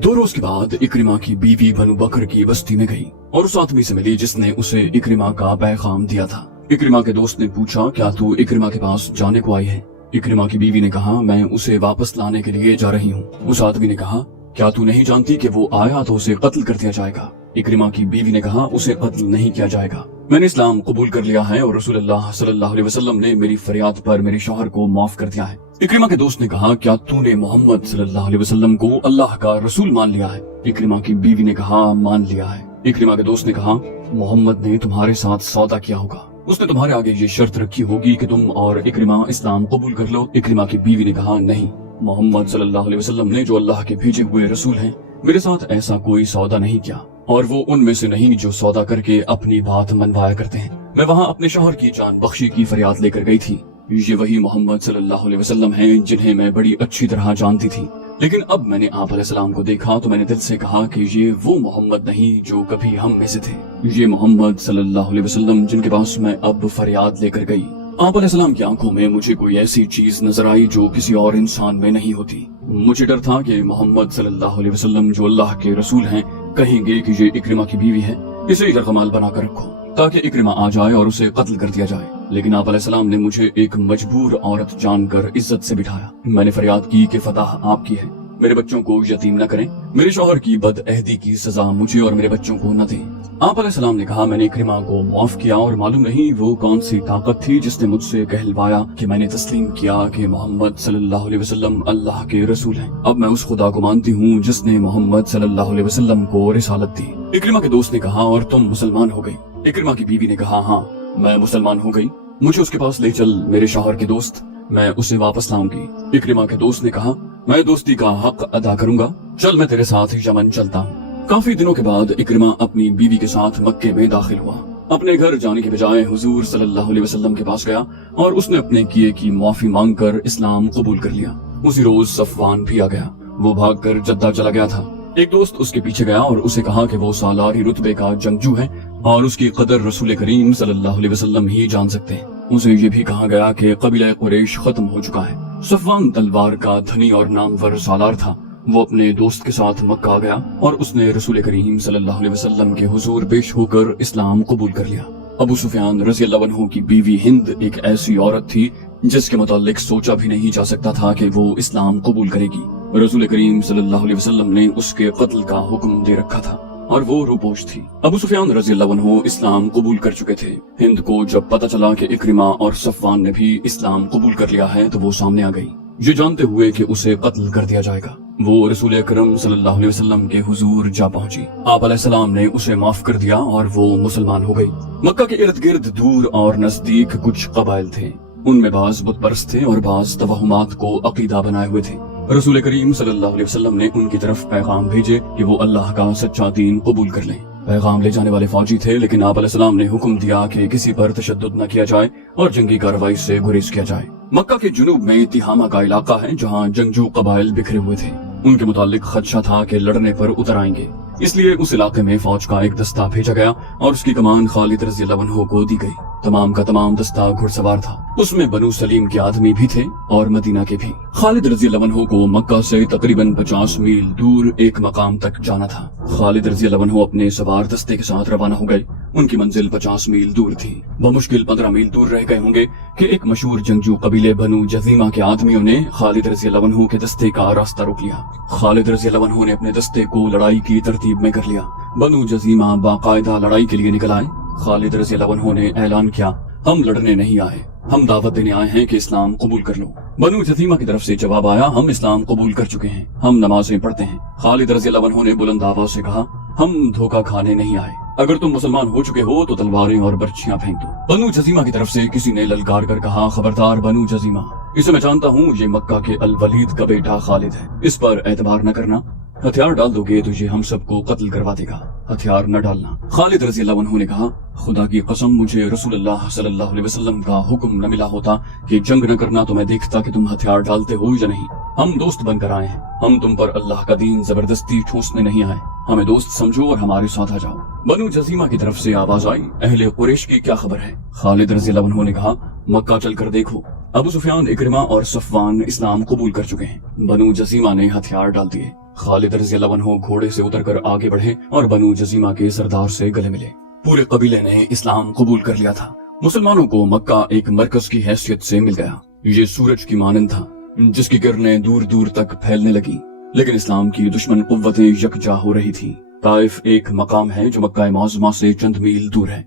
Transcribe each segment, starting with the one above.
2 रोज के बाद इक्रिमा की बीवी बनु बकर की बस्ती में गई और उस आदमी से मिली जिसने उसे इक्रिमा का पैगाम दिया था। इक्रिमा के दोस्त ने पूछा, क्या तू इक्रिमा के पास जाने को आई है? इक्रिमा की बीवी ने कहा, मैं उसे वापस लाने के लिए जा रही हूँ। उस आदमी ने कहा, क्या तू नहीं जानती कि वो आया तो उसे कत्ल कर दिया जाएगा? इक्रिमा की बीवी ने कहा, उसे कत्ल नहीं किया जाएगा। मैंने इस्लाम कबूल कर लिया है और रसूलुल्लाह सल्लल्लाहु अलैहि वसल्लम ने मेरी फरियाद पर मेरे शौहर को माफ कर दिया है। इक्रिमा के दोस्त ने कहा, क्या तूने मोहम्मद सल्लल्लाहु अलैहि वसल्लम को अल्लाह का रसूल मान लिया है? इक्रिमा की बीवी ने कहा, मान लिया है। इक्रिमा के दोस्त ने कहा, मोहम्मद ने तुम्हारे साथ सौदा किया होगा, उसने तुम्हारे आगे ये शर्त रखी होगी कि तुम और इक्रिमा इस्लाम कबूल कर लो। इक्रिमा की बीवी ने कहा, नहीं, मोहम्मद सल्लल्लाहु अलैहि वसल्लम ने जो अल्लाह के भेजे हुए रसूल हैं, मेरे साथ ऐसा कोई सौदा नहीं किया और वो उनमें से नहीं जो सौदा करके अपनी बात मनवाया करते हैं। मैं वहाँ अपने शौहर की जान बख्शी की फरियाद लेकर गई थी। ये वही मोहम्मद सल्लल्लाहु अलैहि वसल्लम हैं जिन्हें मैं बड़ी अच्छी तरह जानती थी, लेकिन अब मैंने आप अलैहिस्सलाम को देखा तो मैंने दिल से कहा कि ये वो मोहम्मद नहीं जो कभी हम में से थे। ये मोहम्मद सल्लल्लाहु अलैहि वसल्लम जिनके पास मैं अब फरियाद लेकर गई। आप अलैहिस्सलाम की आंखों में मुझे कोई ऐसी चीज नजर आई जो किसी और इंसान में नहीं होती। मुझे डर था कि मोहम्मद सल्लल्लाहु अलैहि वसल्लम जो अल्लाह के रसूल हैं कहेंगे कि ये इक्रिमा की बीवी है, इसे यरगमाल बनाकर रखो ताकि इक्रिमा आ जाए और उसे कत्ल कर दिया जाए। लेकिन आप अलैहिस्सलाम ने मुझे एक मजबूर औरत जानकर इज्जत से बिठाया। मैंने फरियाद की कि फतह आपकी है, मेरे बच्चों को यतीम न करें, मेरे शौहर की बदअहदी की सजा मुझे और मेरे बच्चों को न दें। आप अलैहिस्सलाम ने कहा, मैंने इक्रिमा को माफ किया और मालूम नहीं वो कौन सी ताकत थी जिसने मुझसे कहलवाया कि मैंने तस्लीम किया कि मोहम्मद सल्लल्लाहु अलैहि वसल्लम अल्लाह के रसूल हैं। अब मैं उस खुदा को मानती हूँ जिसने मोहम्मद सल्लल्लाहु अलैहि वसल्लम को रिसालत दी। इक्रिमा के दोस्त ने कहा, और तुम मुसलमान हो गई? इक्रिमा की बीवी ने कहा, हाँ, मैं मुसलमान हो गई। मुझे उसके पास ले चल मेरे शौहर के दोस्त, मैं उसे वापस लाऊंगी। इक्रिमा के दोस्त ने कहा, मैं दोस्ती का हक अदा करूंगा, चल मैं तेरे साथ यमन चलता हूँ। काफी दिनों के बाद इक्रिमा अपनी बीवी के साथ मक्के में दाखिल हुआ। अपने घर जाने के बजाय हुजूर सल्लल्लाहु अलैहि वसल्लम के पास गया और उसने अपने किए की माफी मांगकर इस्लाम कबूल कर लिया। उसी रोज सफवान भी आ गया। वो भागकर जद्दा चला गया था। एक दोस्त उसके पीछे गया और उसे कहा कि वो सालारी रुतबे का जंगजू है और उसकी कदर रसूल करीम सल्लल्लाहु अलैहि वसल्लम ही जान सकते हैं। उसे ये भी कहा गया कि कबीला कुरैश खत्म हो चुका है। सफवान तलवार का धनी और नामवर सालार था। वो अपने दोस्त के साथ मक्का आ गया और उसने रसूल करीम सल्लल्लाहु अलैहि वसल्लम के हुजूर पेश होकर इस्लाम कबूल कर लिया। अबू सुफियान रज़ियल्लाहु अन्हु की बीवी हिंद एक ऐसी औरत थी जिसके मुतालिक सोचा भी नहीं जा सकता था कि वो इस्लाम कबूल करेगी। रसूल करीम सल्लल्लाहु अलैहि वसल्लम ने उसके कत्ल का हुक्म दे रखा था और वो रूपोश थी। अबू सुफियान रज़ियल्लाहु अन्हु इस्लाम कबूल कर चुके थे। हिंद को जब पता चला कि इक्रिमा और सफवान ने भी इस्लाम कबूल कर लिया है तो वो सामने आ गई, ये जानते हुए कि उसे कत्ल कर दिया जाएगा। वो रसूल अकरम सल्लल्लाहु अलैहि वसल्लम के हुजूर जा पहुंची। आप अलैहिस्सलाम ने उसे माफ कर दिया और वो मुसलमान हो गई। मक्का के इर्द गिर्द दूर और नजदीक कुछ कबाइल थे। उनमें बाज बुत परस्त थे और बाज तवहुमात को अकीदा बनाए हुए थे। रसूल करीम सल्लल्लाहु अलैहि वसल्लम ने उनकी तरफ पैगाम भेजे कि वो अल्लाह का सच्चा दीन कबूल कर लें। पैगाम ले जाने वाले फौजी थे, लेकिन आप अलैहिस्सलाम ने हुक्म दिया कि किसी पर तशद्दुद न किया जाए और जंगी कार्रवाई से गुरेज किया जाए। मक्का के जुनूब में तिहामा का इलाका है जहाँ जंगजू कबाइल बिखरे हुए थे। उनके मुतालिक खदशा था कि लड़ने पर उतर आएंगे, इसलिए उस इलाके में फौज का एक दस्ता भेजा गया और उसकी कमान खालिद रज़ियल्लाहु अन्हु को दी गई। तमाम का तमाम दस्ता घुड़सवार था। उसमें बनु सलीम के आदमी भी थे और मदीना के भी। खालिद रज़ियल्लाहु अन्हु को मक्का से तकरीबन 50 मील दूर एक मकाम तक जाना था। खालिद रज़ियल्लाहु अन्हु अपने सवार दस्ते के साथ रवाना हो गए। उनकी मंजिल 50 मील दूर थी। बमुश्किल 15 मील दूर रह गए होंगे कि एक मशहूर जंगजू कबीले बनु जजीमा के आदमियों ने खालिद रज़ियल्लाहु अन्हु के दस्ते का रास्ता रोक लिया। खालिद रज़ियल्लाहु अन्हु ने अपने दस्ते को लड़ाई की तरतीब में कर लिया। बनु जजीमा बाकायदा लड़ाई के लिए निकल आए। खालिद रज़ियल्लाहु अन्हु ने ऐलान किया, हम लड़ने नहीं आए, हम दावत देने आए हैं कि इस्लाम कबूल कर लो। बनु जजीमा की तरफ से जवाब आया, हम इस्लाम कबूल कर चुके हैं, हम नमाजें पढ़ते हैं। खालिद रज़ियल्लाहु अन्हु ने बुलंद आवाज से कहा, हम धोखा खाने नहीं आए, अगर तुम मुसलमान हो चुके हो तो तलवारें और बर्छियां फेंक दो। बनु जजीमा की तरफ से किसी ने ललकार कर कहा, खबरदार बनु जजीमा, इसे मैं जानता हूँ, ये मक्का के अल वलीद का बेटा खालिद है, इस पर एतबार न करना, हथियार डाल दोगे तो ये हम सबको कत्ल करवा देगा, हथियार न डालना। खालिद रज़ियल्लाहु अन्हु ने कहा, खुदा की कसम मुझे रसूलुल्लाह सल्लल्लाहु अलैहि वसल्लम का हुक्म न मिला होता कि जंग न करना तो मैं देखता कि तुम हथियार डालते हो या नहीं। हम दोस्त बनकर आए हैं, हम तुम पर अल्लाह का दीन जबरदस्ती ठूसने नहीं आए, हमें दोस्त समझो और हमारे साथ आ जाओ। बनु जजीमा की तरफ से आवाज आई, अहले कुरैश की क्या खबर है? खालिद रज़ियल्लाहु अन्हु ने कहा, मक्का चलकर देखो, अबू सुफियान, इक्रिमा और सफवान इस्लाम कबूल कर चुके हैं। बनु जजीमा ने हथियार डाल दिए। खालिद रज़ी अल्लाह अन्हु घोड़े से उतरकर आगे बढ़े और बनु जजीमा के सरदार से गले मिले। पूरे कबीले ने इस्लाम कबूल कर लिया था। मुसलमानों को मक्का एक मरकज की हैसियत से मिल गया। ये सूरज की मानंद था जिसकी किरणें दूर दूर तक फैलने लगी। लेकिन इस्लाम की दुश्मन कुव्वतें यकजा हो रही थी। ताइफ एक मकाम है जो मक्का मुअज़्ज़मा से चंद मील दूर है।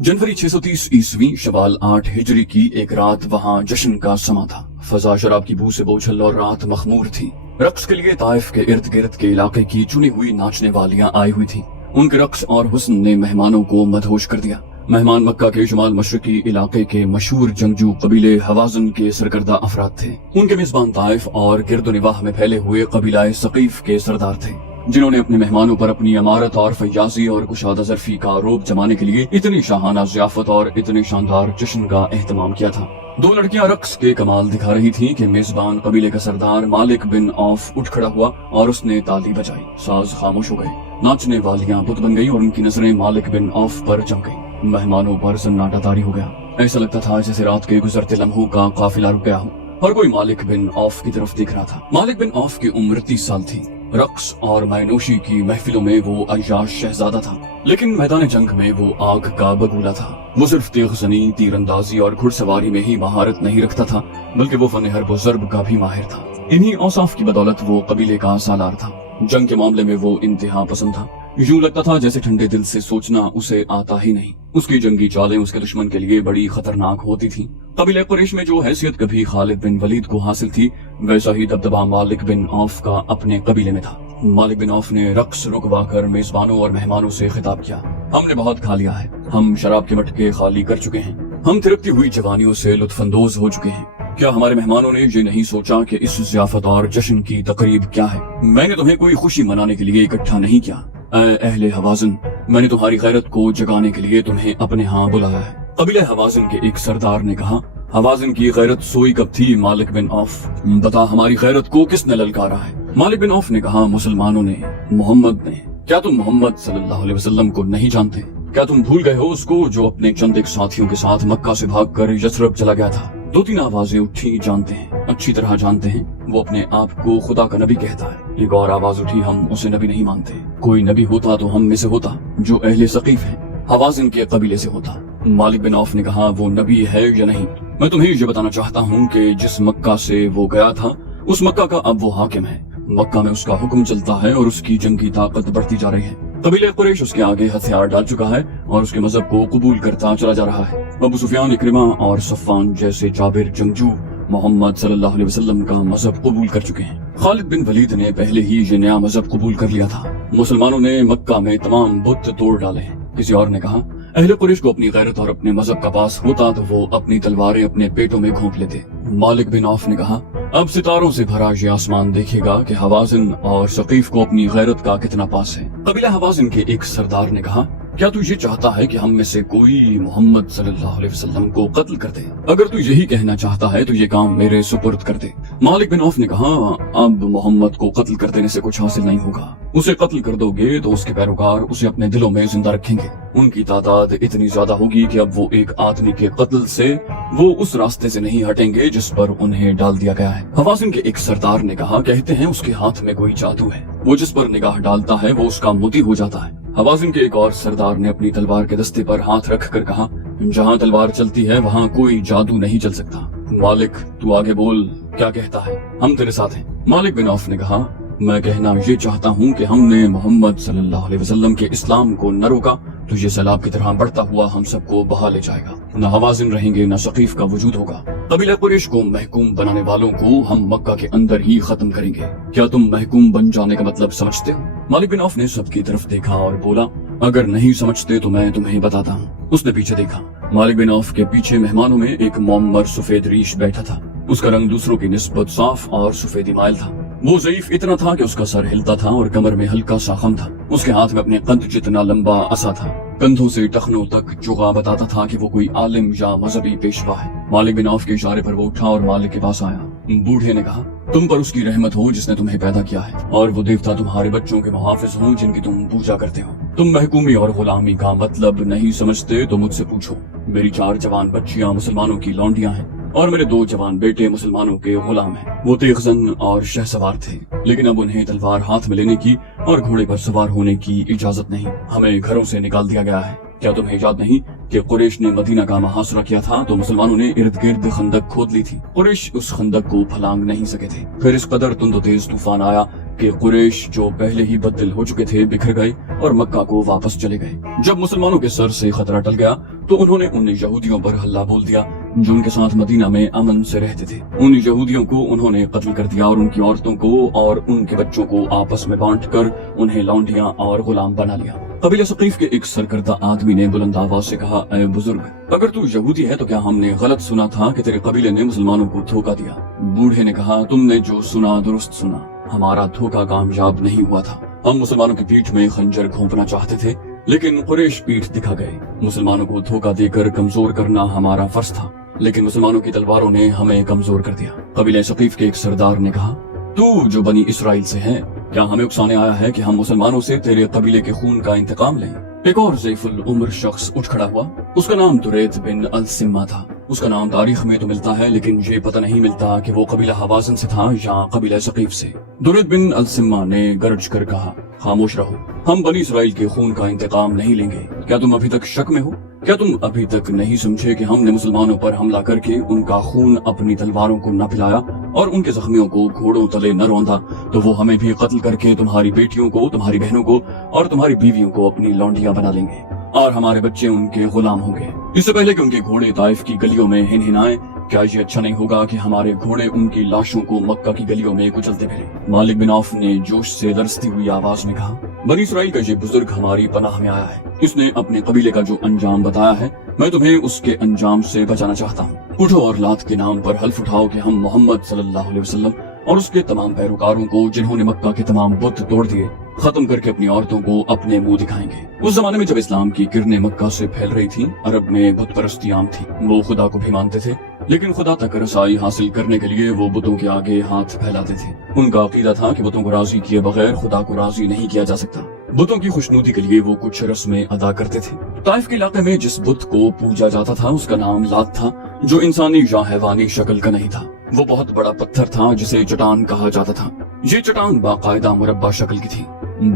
जनवरी 630 ईस्वी शवाल 8 हिजरी की एक रात वहाँ जश्न का समा था। फजा शराब की बू से बोझल और रात मखमूर थी। रक्स के लिए ताइफ के इर्द गिर्द के इलाके की चुनी हुई नाचने वालियां आई हुई थी। उनके रक्स और हुस्न ने मेहमानों को मदहोश कर दिया। मेहमान मक्का के शुमाल मशरकी इलाके के मशहूर जंगजू कबीले हवाजन के सरकर्दा अफराद थे। उनके मेजबान ताइफ और गिरदोनिवाह में फैले हुए कबीलाए सकीफ के सरदार थे, जिन्होंने अपने मेहमानों पर अपनी अमारत और फयाजी और कुशादा ज़र्फी का आरोप जमाने के लिए इतनी शाहाना ज़ियाफत और इतने शानदार जश्न का एहतमाम किया था। दो लड़कियां रक्स के कमाल दिखा रही थीं कि मेजबान कबीले का सरदार मालिक बिन औफ उठ खड़ा हुआ और उसने ताली बजाई। साज खामोश हो गए। नाचने वालियां बुत बन गई और उनकी नजरें मालिक बिन औफ पर जम गई। मेहमानों पर सन्नाटा तारी हो गया। ऐसा लगता था जैसे रात के गुजरते लम्हों का काफिला रुक गया हो। हर कोई मालिक बिन औफ की तरफ देख रहा था। मालिक बिन औफ की उम्र 30 साल थी। रक्स और मैनोशी की महफिलों में वो अय्याश शहजादा था, लेकिन मैदान जंग में वो आग का बगूला था। वो सिर्फ तेगज़नी, तीरंदाजी और घुड़सवारी में ही महारत नहीं रखता था, बल्कि वो फन हर्ब ज़र्ब का भी माहिर था। इन्हीं औसाफ की बदौलत वो कबीले का सालार था। जंग के मामले में वो इंतहा पसंद था। यूं लगता था जैसे ठंडे दिल से सोचना उसे आता ही नहीं। उसकी जंगी चालें उसके दुश्मन के लिए बड़ी खतरनाक होती थीं। कबीले कुरैश में जो हैसियत कभी खालिद बिन वलीद को हासिल थी, वैसा ही दबदबा मालिक बिन औफ का अपने कबीले में था। मालिक बिन औफ ने रक्स रुकवा कर मेजबानों और मेहमानों से खिताब किया। हमने बहुत खा लिया है। हम शराब के मटके खाली कर चुके हैं। हम तिरकती हुई जवानियों से लुत्फानंदोज हो चुके हैं। क्या हमारे मेहमानों ने ये नहीं सोचा कि इस ज़ियाफत और जश्न की तकरीब क्या है? मैंने तुम्हें कोई खुशी मनाने के लिए इकट्ठा नहीं किया। अहले हवाज़न, मैंने तुम्हारी गैरत को जगाने के लिए तुम्हें अपने यहाँ बुलाया है। कबीले हवाज़न के एक सरदार ने कहा, हवाज़न की गैरत सोई कब थी मालिक बिन औफ? बता, हमारी गैरत को किसने ललकारा है? मालिक बिन औफ ने कहा, मुसलमानों ने, मोहम्मद ने। क्या तुम मोहम्मद सल्लल्लाहु अलैहि वसल्लम को नहीं जानते? क्या तुम भूल गए हो उसको जो अपने चंद एक साथियों के साथ मक्का से भागकर यथरब चला गया था? 2-3 आवाजें उठी, जानते हैं, अच्छी तरह जानते हैं। वो अपने आप को खुदा का नबी कहता है। एक और आवाज उठी, हम उसे नबी नहीं मानते। कोई नबी होता तो हम में से होता, जो अहले सकीफ है, हवाज़िन के कबीले से होता। मालिक बिन औफ ने कहा, वो नबी है या नहीं? मैं तुम्हें ये बताना चाहता हूँ कि जिस मक्का से वो गया था, उस मक्का का अब वो हाकिम है। मक्का में उसका हुक्म चलता है और उसकी जंगी ताकत बढ़ती जा रही है। कबीले कुरैश उसके आगे हथियार डाल चुका है और उसके मजहब को कबूल करता चला जा रहा है। अबू सुफियान, इक्रिमा और सफ़ान जैसे जाबिर जंगजू मोहम्मद सल्लल्लाहु अलैहि वसल्लम का मजहब कबूल कर चुके हैं। खालिद बिन वलीद ने पहले ही ये नया मजहब कबूल कर लिया था। मुसलमानों ने मक्का में तमाम बुत तोड़ डाले हैं। किसी और ने कहा, अहले कुरैश को अपनी गैरत और अपने मजहब का पास होता तो वो अपनी तलवारें अपने पेटों में घोंप लेते। मालिक बिन औफ ने कहा, अब सितारों से भरा ये आसमान देखेगा कि हवाज़िन और सकीफ को अपनी गैरत का कितना पास है। कबीला हवाज़िन के एक सरदार ने कहा, क्या तू ये चाहता है कि हम में से कोई मोहम्मद सल्लल्लाहु अलैहि वसल्लम को कत्ल कर दे? अगर तू यही कहना चाहता है तो ये काम मेरे सुपुर्द कर दे। मालिक बिन औफ ने कहा, अब मोहम्मद को कत्ल कर देने से कुछ हासिल नहीं होगा। उसे कत्ल कर दोगे तो उसके पैरोकार उसे अपने दिलों में जिंदा रखेंगे। उनकी तादाद इतनी ज्यादा होगी कि अब वो एक आदमी के कत्ल से वो उस रास्ते से नहीं हटेंगे जिस पर उन्हें डाल दिया गया है। हवाज़िन के एक सरदार ने कहा, कहते हैं उसके हाथ में कोई जादू है, वो जिस पर निगाह डालता है वो उसका मोती हो जाता है। हवाज़िन के एक और सरदार ने अपनी तलवार के दस्ते पर हाथ रख कर कहा, जहाँ तलवार चलती है वहाँ कोई जादू नहीं चल सकता। मालिक, तू आगे बोल, क्या कहता है? हम तेरे साथ हैं। मालिक बिन औफ ने कहा, मैं कहना ये चाहता हूँ कि हमने मोहम्मद सल्लल्लाहु अलैहि वसल्लम के इस्लाम को न रोका तो ये सैलाब की तरह बढ़ता हुआ हम सबको बहा ले जाएगा। न हवाज़िन रहेंगे, न सकीफ का वजूद होगा। कबीला कुरैश को महकूम बनाने वालों को हम मक्का के अंदर ही खत्म करेंगे। क्या तुम महकूम बन जाने का मतलब समझते हो? मालिक बिन औफ ने सबकी तरफ देखा और बोला, अगर नहीं समझते तो मैं तुम्हें बताता हूँ। उसने पीछे देखा। मालिक बिन औफ के पीछे मेहमानों में एक मोमर सफेद रीश बैठा था। उसका रंग दूसरों की निस्बत साफ और सफेदी माइल था। वो ज़ईफ इतना था कि उसका सर हिलता था और कमर में हल्का सा खम था। उसके हाथ में अपने कद जितना लंबा असा था। कंधों से टखनों तक जुगा बताता था कि वो कोई आलिम या मजहबी पेशवा है। मालिक बिन औफ के इशारे पर वो उठा और मालिक के पास आया। बूढ़े ने कहा, तुम पर उसकी रहमत हो जिसने तुम्हें पैदा किया है, और वो देवता तुम्हारे बच्चों के मुहाफिज हों जिनकी तुम पूजा करते हो। तुम महकूमी और गुलामी का मतलब नहीं समझते तो मुझसे पूछो। मेरी 4 जवान बच्चियां मुसलमानों की लौंडियां हैं। اور میرے 2 جوان بیٹے مسلمانوں کے غلام ہیں۔ وہ تیغزن اور شہسوار تھے، لیکن اب انہیں تلوار ہاتھ میں لینے کی اور گھوڑے پر سوار ہونے کی اجازت نہیں۔ ہمیں گھروں سے نکال دیا گیا ہے۔ کیا تمہیں یاد نہیں کہ قریش نے مدینہ کا محاصرہ کیا تھا تو مسلمانوں نے ارد گرد خندق کھود لی تھی۔ قریش اس خندق کو پھلانگ نہیں سکے تھے۔ پھر اس قدر تند و تیز طوفان آیا کہ قریش جو پہلے ہی بددل ہو چکے تھے بکھر گئے اور مکہ کو واپس چلے گئے۔ جب مسلمانوں کے سر سے خطرہ ٹل گیا تو انہوں نے ان یہودیوں پر حملہ بول دیا جو ان کے ساتھ مدینہ میں امن سے رہتے تھے۔ ان یہودیوں کو انہوں نے قتل کر دیا اور ان کی عورتوں کو اور ان کے بچوں کو آپس میں بانٹ کر انہیں لونڈیاں اور غلام بنا لیا۔ قبیلہ ثقیف کے ایک سرکردہ آدمی نے بلند آواز سے کہا، اے بزرگ، اگر تو یہودی ہے تو کیا ہم نے غلط سنا تھا کہ تیرے قبیلے نے مسلمانوں کو دھوکہ دیا؟ بوڑھے نے کہا، تم نے جو سنا درست سنا، ہمارا دھوکہ کامیاب نہیں ہوا تھا۔ ہم مسلمانوں کی پیٹھ میں خنجر گھونپنا چاہتے تھے لیکن قریش پیٹھ دکھا گئے۔ مسلمانوں کو دھوکہ دے کر کمزور کرنا ہمارا فرض تھا لیکن مسلمانوں کی تلواروں نے ہمیں کمزور کر دیا۔ قبیلہ ثقیف کے ایک سردار نے کہا، تو جو بنی اسرائیل سے ہے، کیا ہمیں اکسانے آیا ہے کہ ہم مسلمانوں سے تیرے قبیلے کے خون کا انتقام لیں؟ ایک اور ضعیف العمر شخص اٹھ کھڑا ہوا۔ اس کا نام درید بن السمہ تھا۔ اس کا نام تاریخ میں تو ملتا ہے لیکن یہ پتہ نہیں ملتا کہ وہ قبیلہ حوازن سے تھا یا قبیلہ ثقیف سے۔ درید بن السمہ نے گرج کر کہا، خاموش رہو، ہم بنی اسرائیل کے خون کا انتقام نہیں لیں گے۔ کیا تم ابھی تک شک میں ہو؟ کیا تم ابھی تک نہیں سمجھے کہ ہم نے مسلمانوں پر حملہ کر کے ان کا خون اپنی تلواروں کو نہ پلایا اور ان کے زخمیوں کو گھوڑوں تلے نہ روندا تو وہ ہمیں بھی قتل کر کے تمہاری بیٹیوں کو، تمہاری بہنوں کو اور تمہاری بیویوں کو اپنی لونڈیاں بنا لیں گے اور ہمارے بچے ان کے غلام ہوں گے۔ اس سے پہلے کہ ان کے گھوڑے طائف کی گلیوں میں ہنہنائیں، کیا یہ اچھا نہیں ہوگا کہ ہمارے گھوڑے ان کی لاشوں کو مکہ کی گلیوں میں کچلتے پھریں؟ مالک بن عوف نے جوش سے لرزتی ہوئی آواز میں کہا، بنی اسرائیل کا یہ بزرگ ہماری پناہ میں آیا ہے۔ اس نے اپنے قبیلے کا جو انجام بتایا ہے میں تمہیں اس کے انجام سے بچانا چاہتا ہوں۔ اٹھو اور لات کے نام پر حلف اٹھاؤ کہ ہم محمد صلی اللہ علیہ وسلم اور اس کے تمام پیروکاروں کو جنہوں نے مکہ کے تمام بت توڑ دیے ختم کر کے اپنی عورتوں کو اپنے منہ دکھائیں گے۔ اس زمانے میں جب اسلام کی کرنیں مکہ سے پھیل رہی تھیں، عرب میں بت پرستی عام تھی۔ وہ خدا کو بھی مانتے تھے لیکن خدا تک رسائی حاصل کرنے کے لیے وہ بتوں کے آگے ہاتھ پھیلاتے تھے۔ ان کا عقیدہ تھا کہ بتوں کو راضی کیے بغیر خدا کو راضی نہیں کیا جا سکتا۔ بتوں کی خوشنودی کے لیے وہ کچھ رسمیں ادا کرتے تھے۔ طائف کے علاقے میں جس بت کو پوجا جاتا تھا اس کا نام لات تھا، جو انسانی یا حیوانی شکل کا نہیں تھا۔ وہ بہت بڑا پتھر تھا جسے چٹان کہا جاتا تھا۔ یہ چٹان باقاعدہ مربع شکل کی تھی۔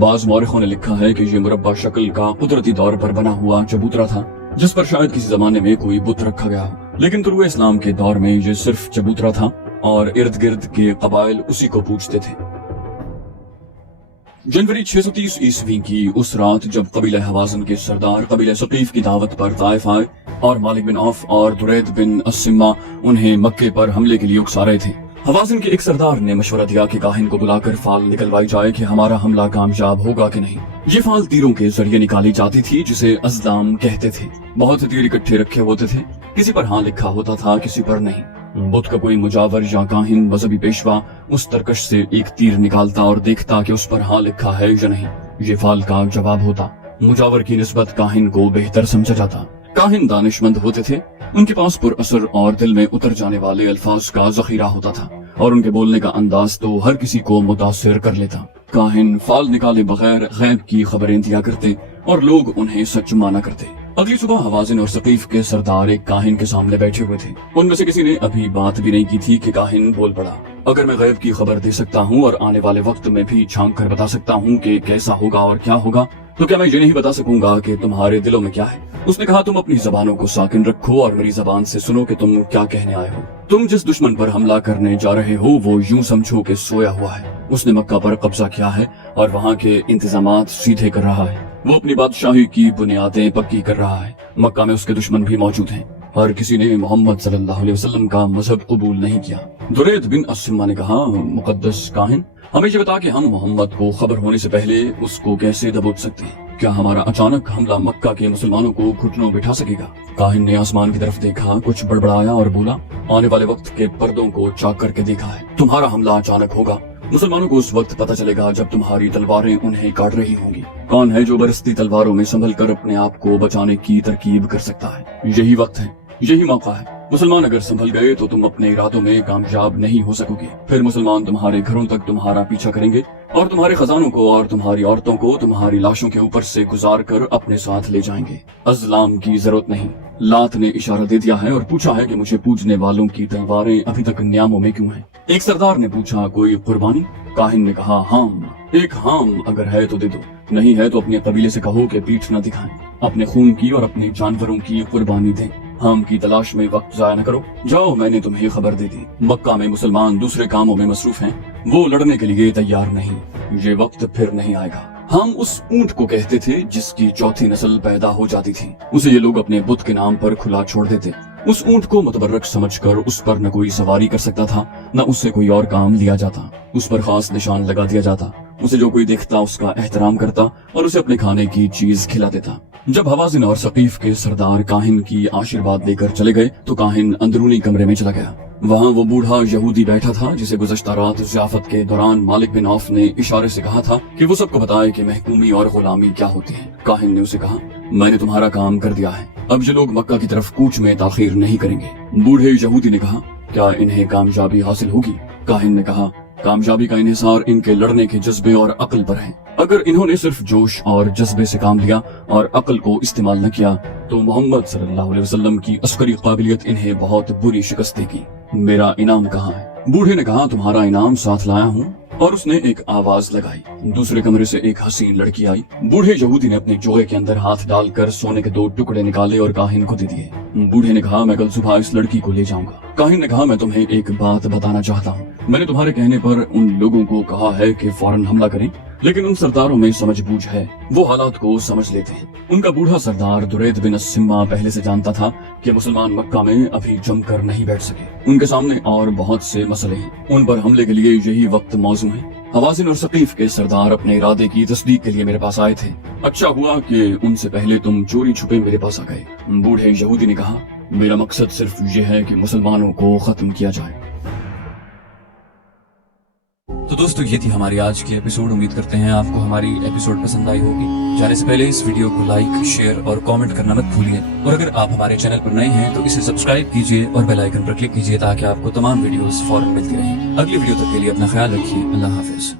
بعض مورخوں نے لکھا ہے کہ یہ مربع شکل کا قدرتی طور پر بنا ہوا چبوترا تھا جس پر شاید کسی زمانے میں کوئی بت رکھا گیا ہو، لیکن طلوع اسلام کے دور میں یہ صرف چبوترا تھا اور ارد گرد کے قبائل اسی کو پوجتے تھے۔ جنوری 630 عیسوی کی اس رات جب قبیلہ حوازن کے سردار قبیلہ ثقیف کی دعوت پر طائف آئے اور مالک بن عوف اور درید بن السمہ انہیں مکے پر حملے کے لیے اکسا رہے تھے، حوازن کے ایک سردار نے مشورہ دیا کہ کاہن کو بلا کر فال نکلوائی جائے کہ ہمارا حملہ کامیاب ہوگا کہ نہیں۔ یہ فال تیروں کے ذریعے نکالی جاتی تھی جسے ازلام کہتے تھے۔ بہت سے تیر اکٹھے رکھے ہوتے تھے، کسی پر ہاں لکھا ہوتا تھا کسی پر نہیں۔ بت کا کوئی مجاور یا کاہن مذہبی پیشوا اس ترکش سے ایک تیر نکالتا اور دیکھتا کہ اس پر ہاں لکھا ہے یا نہیں۔ یہ فال کا جواب ہوتا۔ مجاور کی نسبت کاہن کو بہتر سمجھا جاتا۔ کاہن دانشمند ہوتے تھے، ان کے پاس پر اثر اور دل میں اتر جانے والے الفاظ کا ذخیرہ ہوتا تھا اور ان کے بولنے کا انداز تو ہر کسی کو متاثر کر لیتا۔ کاہن فال نکالے بغیر غیب کی خبریں دیا کرتے اور لوگ انہیں سچ مانا کرتے۔ اگلی صبح حوازن اور ثقیف کے سردار ایک کاہن کے سامنے بیٹھے ہوئے تھے۔ ان میں سے کسی نے ابھی بات بھی نہیں کی تھی کہ کاہن بول پڑا، اگر میں غیب کی خبر دے سکتا ہوں اور آنے والے وقت میں بھی جھانک کر بتا سکتا ہوں کہ کیسا ہوگا اور کیا ہوگا، تو کیا میں یہ نہیں بتا سکوں گا کہ تمہارے دلوں میں کیا ہے؟ اس نے کہا، تم اپنی زبانوں کو ساکن رکھو اور میری زبان سے سنو کہ تم کیا کہنے آئے ہو۔ تم جس دشمن پر حملہ کرنے جا رہے ہو وہ یوں سمجھو کہ سویا ہوا ہے۔ اس نے مکہ پر قبضہ کیا ہے اور وہاں کے انتظامات سیدھے کر رہا ہے۔ وہ اپنی بادشاہی کی بنیادیں پکی کر رہا ہے۔ مکہ میں اس کے دشمن بھی موجود ہیں۔ ہر کسی نے محمد صلی اللہ علیہ وسلم کا مذہب قبول نہیں کیا۔ درید بن السمہ نے کہا، مقدس کاہن، ہمیں یہ بتا کہ ہم محمد کو خبر ہونے سے پہلے اس کو کیسے دبوچ سکتے ہیں؟ کیا ہمارا اچانک حملہ مکہ کے مسلمانوں کو گھٹنوں بٹھا سکے گا؟ کاہن نے آسمان کی طرف دیکھا، کچھ بڑبڑایا اور بولا، آنے والے وقت کے پردوں کو چاک کر کے دیکھا ہے۔ تمہارا حملہ اچانک ہوگا۔ مسلمانوں کو اس وقت پتہ چلے گا جب تمہاری تلواریں انہیں کاٹ رہی ہوں گی۔ کون ہے جو برستی تلواروں میں سنبھل کر اپنے آپ کو بچانے کی ترکیب کر سکتا ہے؟ یہی وقت ہے، یہی موقع ہے۔ मुसलमान अगर संभल गए तो तुम अपने इरादों में कामयाब नहीं हो सकोगे। फिर मुसलमान तुम्हारे घरों तक तुम्हारा पीछा करेंगे और तुम्हारे खजानों को और तुम्हारी औरतों को तुम्हारी लाशों के ऊपर से गुजार कर अपने साथ ले जाएंगे। अज़लाम की जरूरत नहीं। लात ने इशारा दे दिया है और पूछा है कि मुझे पूजने वालों की तलवारें अभी तक न्यामों में क्यों हैं? एक सरदार ने पूछा, कोई कुर्बानी? काहिन ने कहा, हाम। एक हाम अगर है तो दे दो, नहीं है तो अपने कबीले से कहो कि पीठ न दिखाएं, अपने खून की और अपने जानवरों की कुर्बानी दें। हाम की तलाश में वक्त जाया न करो, जाओ मैंने तुम्हें खबर दे दी। मक्का में मुसलमान दूसरे कामों में मसरूफ हैं, वो लड़ने के लिए तैयार नहीं। ये वक्त फिर नहीं आएगा। हम उस ऊंट को कहते थे जिसकी चौथी नस्ल पैदा हो जाती थी। उसे ये लोग अपने बुत के नाम पर खुला छोड़ देते। उस ऊंट को मुतबर्रक समझकर उस पर न कोई सवारी कर सकता था, न उससे कोई और काम लिया जाता। उस पर खास निशान लगा दिया जाता। उसे जो कोई देखता उसका एहतराम करता और उसे अपने खाने की चीज खिला देता। जब हवाज़िन और सकीफ के सरदार काहिन की आशीर्वाद लेकर चले गए तो काहिन अंदरूनी कमरे में चला गया। वहाँ वो बूढ़ा यहूदी बैठा था जिसे गुज़श्ता रात ज़ियाफत के दौरान मालिक बिन औफ ने इशारे से कहा था कि वो सबको बताए कि महकूमी और गुलामी क्या होती है। काहिन ने उसे कहा, मैंने तुम्हारा काम कर दिया है, अब ये लोग मक्का की तरफ कूच में ताखीर नहीं करेंगे। बूढ़े यहूदी ने कहा, क्या इन्हें कामयाबी हासिल होगी? काहिन ने कहा, कामयाबी का इन्हिसार इनके लड़ने के जज्बे और अक्ल पर है। अगर इन्होंने सिर्फ जोश और जज्बे से काम लिया और अक्ल को इस्तेमाल न किया तो मोहम्मद सल्लल्लाहु अलैहि वसल्लम की अस्करी काबिलियत इन्हें बहुत बुरी शिकस्त देगी। मेरा इनाम कहाँ है? बूढ़े ने कहा, तुम्हारा इनाम साथ लाया हूँ। और उसने एक आवाज लगाई। दूसरे कमरे से एक हसीन लड़की आई। बूढ़े यहूदी ने अपने जोड़े के अंदर हाथ डालकर सोने के 2 टुकड़े निकाले और काहिन को दे दिए। बूढ़े ने कहा, मैं कल सुबह इस लड़की को ले जाऊंगा। काहिन ने कहा, मैं तुम्हें एक बात बताना चाहता हूँ। मैंने तुम्हारे कहने पर उन लोगों को कहा है कि फौरन हमला करें, लेकिन उन सरदारों में समझबूझ है, वो हालात को समझ लेते हैं। उनका बूढ़ा सरदार दुरैद बिन सिम्मा पहले से जानता था कि मुसलमान मक्का में अभी जमकर नहीं बैठ सके। उनके सामने और बहुत से मसले हैं, उन पर हमले के लिए यही वक्त मौजू है। हवाज़िन और सकीफ के सरदार अपने इरादे की तस्दीक के लिए मेरे पास आए थे। अच्छा हुआ कि उनसे पहले तुम चोरी छुपे मेरे पास आ गए। बूढ़े यहूदी ने कहा, मेरा मकसद सिर्फ ये है कि मुसलमानों को खत्म किया जाए। तो दोस्तों, ये थी हमारी आज की एपिसोड। उम्मीद करते हैं आपको हमारी एपिसोड पसंद आई होगी। जाने से पहले इस वीडियो को लाइक, शेयर और कमेंट करना मत भूलिए। और अगर आप हमारे चैनल पर नए हैं तो इसे सब्सक्राइब कीजिए और बेल आइकन पर क्लिक कीजिए ताकि आपको तमाम वीडियोस फौरन मिलती रहें। अगली वीडियो तक के लिए अपना ख्याल रखिए। अल्लाह हाफिज।